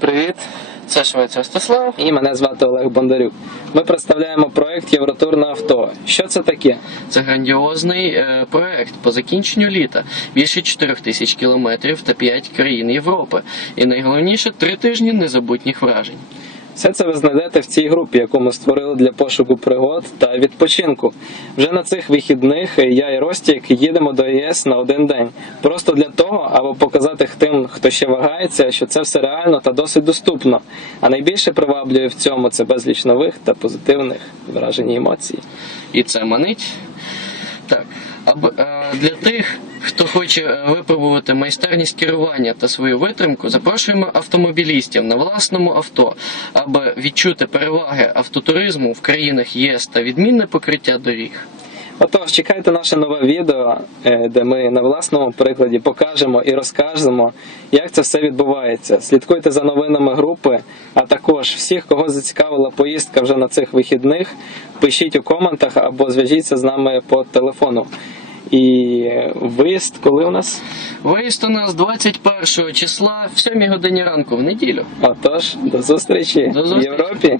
Привіт, Це Швець Ростислав. і мене звати Олег Бондарюк. Ми представляємо проект Євротур на авто. Що це таке? Це грандіозний е, проект по закінченню літа. Більше 4 тисяч кілометрів та 5 країн Європи. І найголовніше три тижні незабутніх вражень. Все це ви знайдете в цій групі, яку ми створили для пошуку пригод та відпочинку. Вже на цих вихідних я і Ростік їдемо до ЄС на один день. Просто для того, аби показати тим, хто ще вагається, що це все реально та досить доступно. А найбільше приваблює в цьому це безліч нових та позитивних вражень і емоцій. І це манить. Так, аби, е, для тих, хто хоче е, випробувати майстерність керування та свою витримку, запрошуємо автомобілістів на власному авто, аби відчути переваги автотуризму в країнах ЄС та відмінне покриття доріг. Отож, чекайте наше нове відео, е, де ми на власному прикладі покажемо і розкажемо, як це все відбувається. Слідкуйте за новинами групи, а також всіх, кого зацікавила поїздка вже на цих вихідних, пишіть у коментах або зв'яжіться з нами по телефону. І виїзд, коли у нас? Виїзд у нас 21 числа в 7 годині ранку в неділю. Отож, до зустрічі, До в. Європі.